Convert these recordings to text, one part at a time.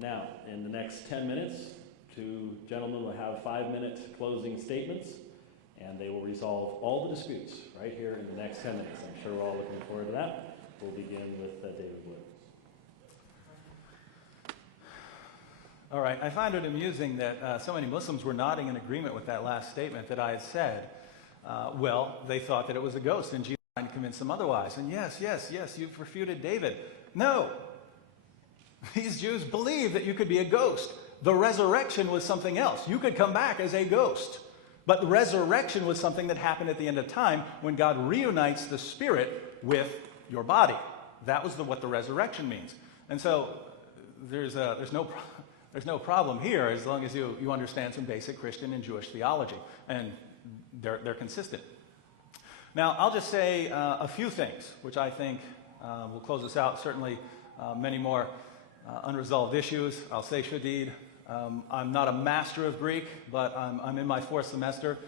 Now, in the next 10 minutes, two gentlemen will have 5-minute closing statements, and they will resolve all the disputes right here in the next 10 minutes. I'm sure we're all looking forward to that. We'll begin with David Wood. All right, I find it amusing that so many Muslims were nodding in agreement with that last statement that I had said. Well, they thought that it was a ghost, and Jesus was trying to convince them otherwise. And yes, you've refuted David. No, these Jews believed that you could be a ghost. The resurrection was something else. You could come back as a ghost. But the resurrection was something that happened at the end of time when God reunites the spirit with your body. That was what the resurrection means. And so there's no problem here as long as you understand some basic Christian and Jewish theology. And they're consistent. Now, I'll just say a few things, which I think will close us out. Certainly many more unresolved issues. I'll say, Shadid, I'm not a master of Greek, but I'm in my 4th semester.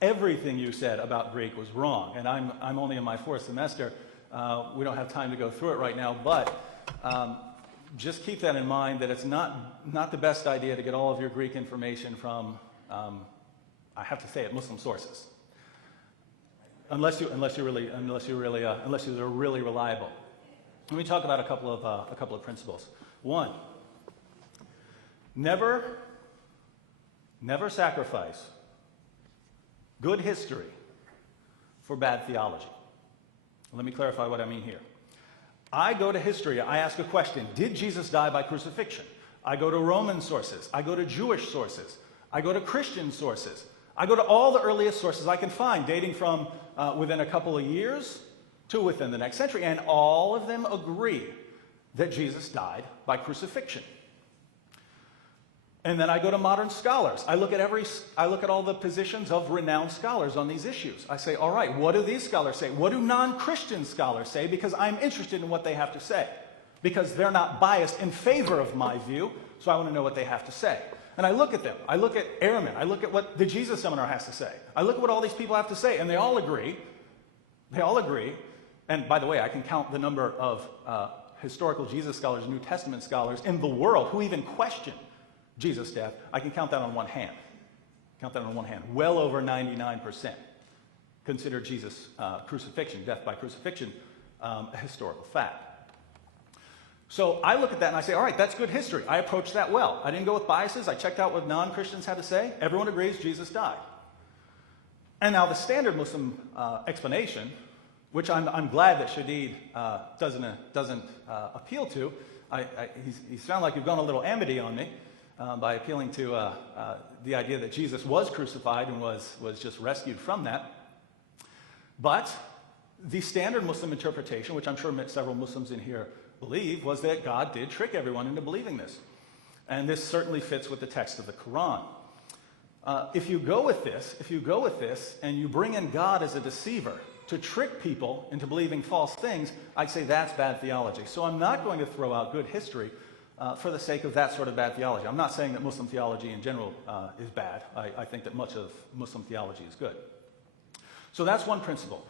Everything you said about Greek was wrong, and I'm only in my 4th semester. We don't have time to go through it right now, but just keep that in mind, that it's not the best idea to get all of your Greek information from, I have to say it, Muslim sources, unless you're really reliable. Let me talk about a couple of principles. One, never sacrifice good history for bad theology. Let me clarify what I mean here. I go to history, I ask a question, did Jesus die by crucifixion? I go to Roman sources, I go to Jewish sources, I go to Christian sources, I go to all the earliest sources I can find, dating from within a couple of years to within the next century, and all of them agree that Jesus died by crucifixion. And then I go to modern scholars. I look at all the positions of renowned scholars on these issues. I say, all right, what do these scholars say? What do non-Christian scholars say? Because I'm interested in what they have to say. Because they're not biased in favor of my view, so I want to know what they have to say. And I look at them. I look at Ehrman. I look at what the Jesus Seminar has to say. I look at what all these people have to say, and they all agree. They all agree. And by the way, I can count the number of historical Jesus scholars, New Testament scholars in the world who even question Jesus' death. I can count that on one hand. Well over 99% consider Jesus' crucifixion, death by crucifixion, a historical fact. So I look at that and I say, all right, that's good history. I approached that well. I didn't go with biases. I checked out what non-Christians had to say. Everyone agrees Jesus died. And now the standard Muslim explanation, which I'm glad that Shadid doesn't appeal to. He sounded like you've gone a little amity on me by appealing to the idea that Jesus was crucified and was just rescued from that. But the standard Muslim interpretation, which I'm sure several Muslims in here believe, was that God did trick everyone into believing this. And this certainly fits with the text of the Quran. If you go with this and you bring in God as a deceiver to trick people into believing false things, I'd say that's bad theology. So I'm not going to throw out good history for the sake of that sort of bad theology. I'm not saying that Muslim theology in general is bad. I think that much of Muslim theology is good. So that's one principle.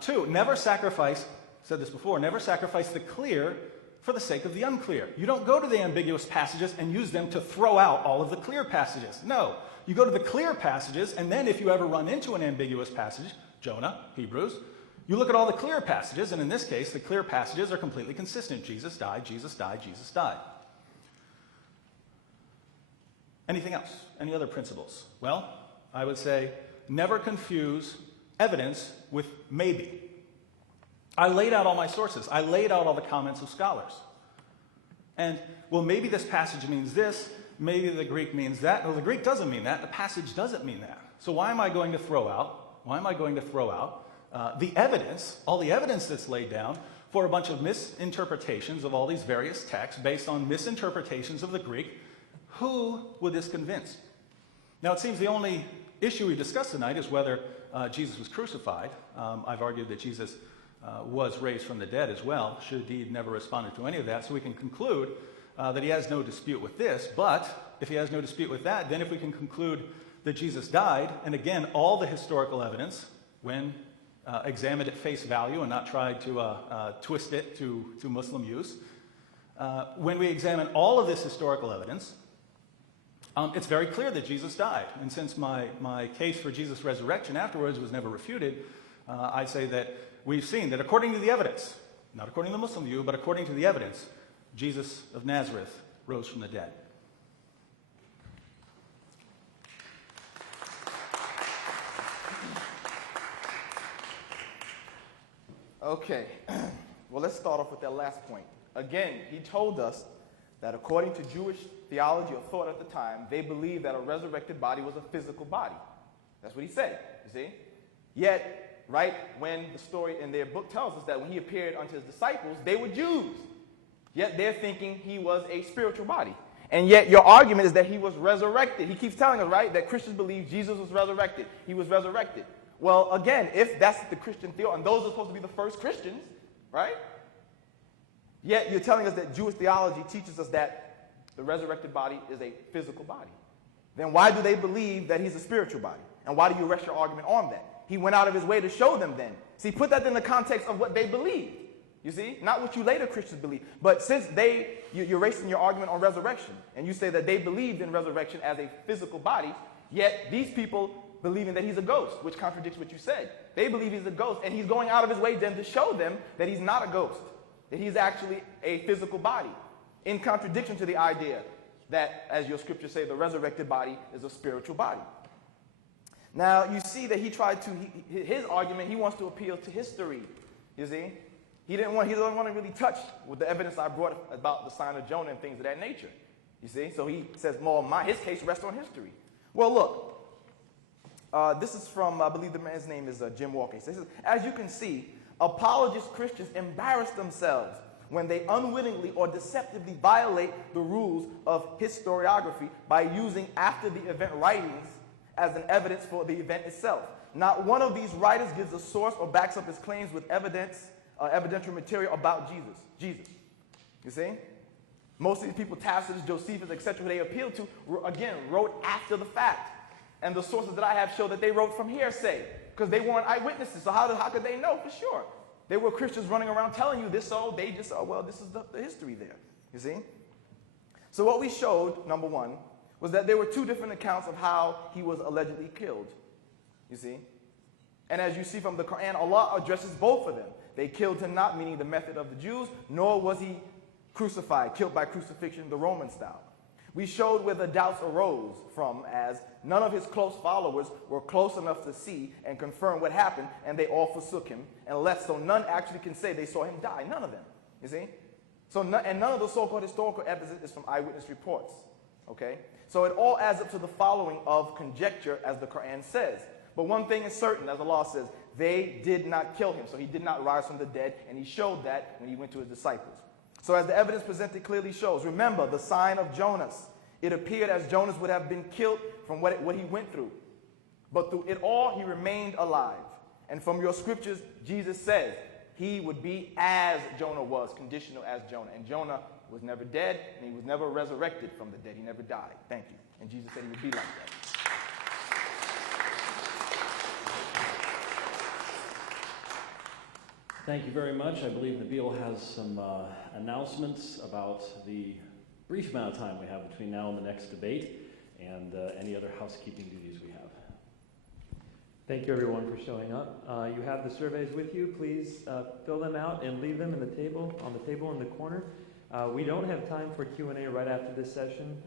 Two, never sacrifice, said this before, never sacrifice the clear for the sake of the unclear. You don't go to the ambiguous passages and use them to throw out all of the clear passages. No, you go to the clear passages, and then if you ever run into an ambiguous passage, Jonah, Hebrews, you look at all the clear passages, and in this case, the clear passages are completely consistent. Jesus died, Jesus died, Jesus died. Anything else? Any other principles? Well, I would say never confuse evidence with maybe. I laid out all my sources. I laid out all the comments of scholars. And, well, maybe this passage means this. Maybe the Greek means that. No, the Greek doesn't mean that. The passage doesn't mean that. So why am I going to throw out the evidence, all the evidence that's laid down for a bunch of misinterpretations of all these various texts based on misinterpretations of the Greek? Who would this convince? Now, it seems the only issue we discussed tonight is whether Jesus was crucified. I've argued that Jesus was raised from the dead as well. Shadid never responded to any of that, so we can conclude that he has no dispute with this. But if he has no dispute with that, then if we can conclude that Jesus died, and again, all the historical evidence, when examined at face value and not tried to twist it to Muslim use, when we examine all of this historical evidence, it's very clear that Jesus died. And since my case for Jesus' resurrection afterwards was never refuted, I say that we've seen that according to the evidence, not according to the Muslim view, but according to the evidence, Jesus of Nazareth rose from the dead. Okay, well, let's start off with that last point. Again, he told us that according to Jewish theology or thought at the time, they believed that a resurrected body was a physical body. That's what he said, you see? Yet, right, when the story in their book tells us that when he appeared unto his disciples, they were Jews. Yet they're thinking he was a spiritual body. And yet your argument is that he was resurrected. He keeps telling us, right, that Christians believe Jesus was resurrected. He was resurrected. Well, again, if that's the Christian theology, and those are supposed to be the first Christians, right? Yet you're telling us that Jewish theology teaches us that the resurrected body is a physical body. Then why do they believe that he's a spiritual body? And why do you rest your argument on that? He went out of his way to show them then. See, put that in the context of what they believe. You see? Not what you later Christians believe. But since you're resting your argument on resurrection, and you say that they believed in resurrection as a physical body, yet these people believing that he's a ghost, which contradicts what you said. They believe he's a ghost, and he's going out of his way then to show them that he's not a ghost, that he's actually a physical body, in contradiction to the idea that, as your scriptures say, the resurrected body is a spiritual body. Now, you see that his argument, he wants to appeal to history, you see? He doesn't want to really touch with the evidence I brought about the sign of Jonah and things of that nature, you see? So he says, his case rests on history. Well, look. This is from, I believe the man's name is Jim Walker. He says, as you can see, apologist Christians embarrass themselves when they unwittingly or deceptively violate the rules of historiography by using after-the-event writings as an evidence for the event itself. Not one of these writers gives a source or backs up his claims with evidential material about Jesus. You see? Most of these people, Tacitus, Josephus, etc., who they appeal to, again, wrote after the fact. And the sources that I have show that they wrote from hearsay because they weren't eyewitnesses. So how could they know for sure? They were Christians running around telling you this, so they just, this is the history there, you see? So what we showed, number one, was that there were two different accounts of how he was allegedly killed, you see? And as you see from the Quran, Allah addresses both of them. They killed him not, meaning the method of the Jews, nor was he crucified, killed by crucifixion, the Roman style. We showed where the doubts arose from, as none of his close followers were close enough to see and confirm what happened, and they all forsook him and left, so none actually can say they saw him die. None of them, you see? So, and none of the so-called historical evidence is from eyewitness reports, okay? So it all adds up to the following of conjecture, as the Quran says. But one thing is certain, as Allah says, they did not kill him, so he did not rise from the dead, and he showed that when he went to his disciples. So as the evidence presented clearly shows, remember the sign of Jonas. It appeared as Jonas would have been killed from what he went through. But through it all, he remained alive. And from your scriptures, Jesus says he would be as Jonah was, conditional as Jonah. And Jonah was never dead, and he was never resurrected from the dead. He never died. Thank you. And Jesus said he would be like that. Thank you very much. I believe Nabil has some announcements about the brief amount of time we have between now and the next debate, and any other housekeeping duties we have. Thank you, everyone, for showing up. You have the surveys with you. Please fill them out and leave them on the table in the corner. We don't have time for Q&A right after this session.